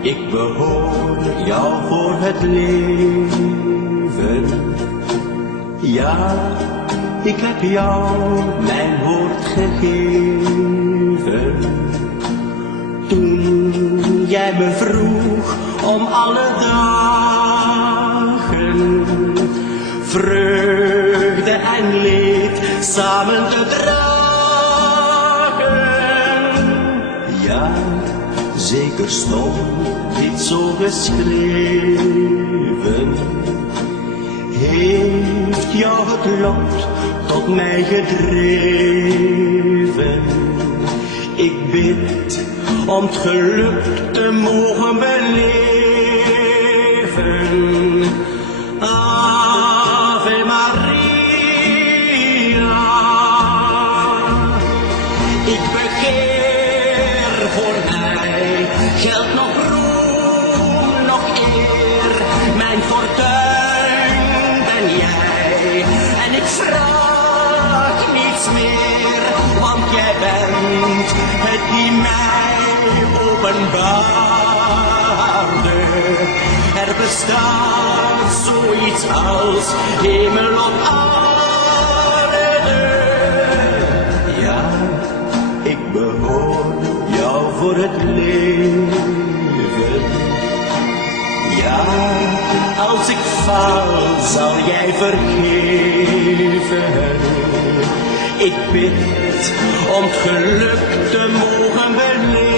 Ik behoor jou voor het leven. Ja, ik heb jou mijn woord gegeven. Toen jij me vroeg om alle dagen vreugde en leed samen te dragen. Ja, zeker stond dit zo geschreven. Heeft jou het lot tot mij gedreven. Ik bid om het geluk te mogen beleven. Ave Maria. Ik begeer voor mij geld nog roem, nog eer. Mijn fortuin ben jij en ik vraag niets meer, want jij bent het die mij openbaarde. Er bestaat zoiets als hemel op aarde. Ja, ik behoor jou voor het leven. Ja, als ik faal zal jij vergeven. Ik bid om het geluk te mogen beleven.